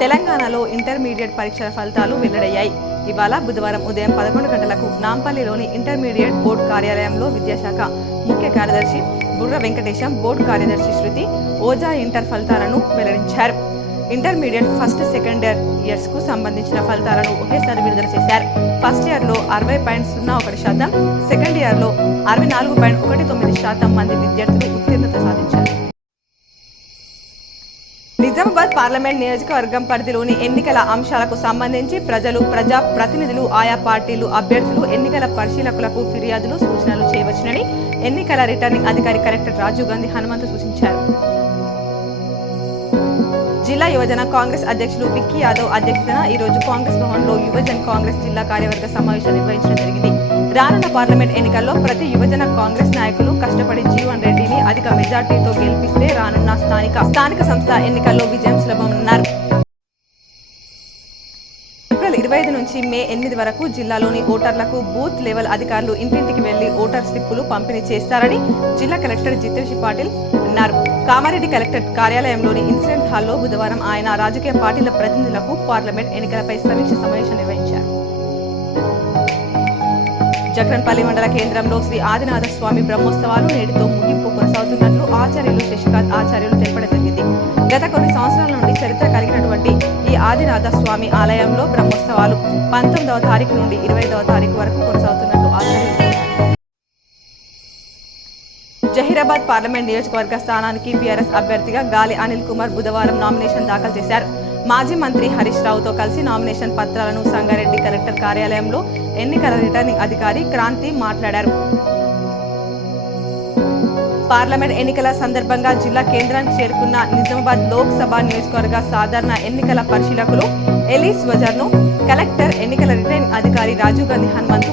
తెలంగాణలో ఇంటర్మీడియట్ పరీక్షల ఫలితాలు వెల్లడయ్యాయి. ఇవాళ బుధవారం ఉదయం 11 గంటలకు నాంపల్లిలోని ఇంటర్మీడియట్ బోర్డు కార్యాలయంలో విద్యాశాఖ ముఖ్య కార్యదర్శి బుర్ర వెంకటేశం, బోర్డు కార్యదర్శి శృతి ఓజా ఇంటర్ ఫలితాలను వెల్లడించారు. ఇంటర్మీడియట్ ఫస్ట్ సెకండ్ ఇయర్స్ కు సంబంధించిన ఫలితాలను ఒకేసారి విడుదల చేశారు. ఫస్ట్ ఇయర్ లో 60.01%, సెకండ్ ఇయర్ లో 64.19% మంది విద్యార్థులు ఉత్తీర్ణత సాధించారు. నిజామాబాద్ పార్లమెంట్ నియోజకవర్గం పరిధిలోని ఎన్నికల అంశాలకు సంబంధించి ప్రజా ప్రతినిధులు, ఆయా పార్టీలు అభ్యర్థులు ఎన్నికల పరిశీలకులకు ఫిర్యాదులు, సూచనలు చేయవచ్చునని ఎన్నికల రిటర్నింగ్ అధికారి కలెక్టర్ రాజీవ్ గాంధీ హనుమంతు సూచించారు. జిల్లా యువజన కాంగ్రెస్ అధ్యక్షులు విక్కీ యాదవ్ అధ్యక్షతన ఈరోజు కాంగ్రెస్ భవన్లో యువజన కాంగ్రెస్ జిల్లా కార్యవర్గ సమావేశం నిర్వహించడం జరిగింది. రానున్న పార్లమెంట్ ఎన్నికల్లో ప్రతి యువజన కాంగ్రెస్ నాయకులు కష్టపడి జీవన్ రెడ్డిని అధిక మెజార్టీతో గెలిపిస్తే రానున్న స్థానిక సంస్థ ఎన్నికల్లో విజయం సులభమన్నారు. ఏప్రిల్ 25 నుంచి మే 8 వరకు జిల్లాలోని ఓటర్లకు బూత్ లెవెల్ అధికారులు ఇంటింటికి వెళ్లి ఓటర్ స్లిప్పులు పంపిణీ చేస్తారని జిల్లా కలెక్టర్ జితేష్ పాటిల్ అన్నారు. కామారెడ్డి కలెక్టర్ కార్యాలయంలోని ఇన్సిడెంట్ హాల్లో బుధవారం ఆయన రాజకీయ పార్టీల ప్రతినిధులకు పార్లమెంట్ ఎన్నికలపై సమీక్ష సమావేశం నిర్వహించారు. జక్రన్పల్లి మండల కేంద్రంలో శ్రీ ఆదినాథ స్వామి బ్రహ్మోత్సవాలు నేటితో ముగింపు కొనసాగుతున్నట్లు ఆచార్యులు శశికాంత్ ఆచార్యులు తెలపడం జరిగింది. గత కొన్ని సంవత్సరాల నుండి చరిత్ర కలిగినటువంటి ఈ ఆదినాథ స్వామి ఆలయంలో బ్రహ్మోత్సవాలు 19వ తారీఖు నుండి 25వ తారీఖు వరకు కొనసాగుతున్నట్లు ఆచార్యులు. జహీరాబాద్ పార్లమెంట్ నియోజకవర్గ స్థానానికి బీఆర్ఎస్ అభ్యర్థిగా గాలి అనిల్ కుమార్ బుధవారం నామినేషన్ దాఖలు చేశారు. మాజీ మంత్రి హరీష్ రావుతో కలిసి నామినేషన్ పత్రాలను సంగారెడ్డి కలెక్టర్ కార్యాలయంలో ఎన్నికల రిటర్నింగ్ అధికారి క్రాంతి మాట్లాడారు. పార్లమెంట్ ఎన్నికల సందర్భంగా జిల్లా కేంద్రానికి చేరుకున్న నిజామాబాద్ లోక్సభ నియోజకవర్గ సాధారణ ఎన్నికల పరిశీలకులు ఎలీస్ వజర్ను కలెక్టర్, ఎన్నికల రిటర్నింగ్ అధికారి రాజీవ్ గాంధీ హనుమంతు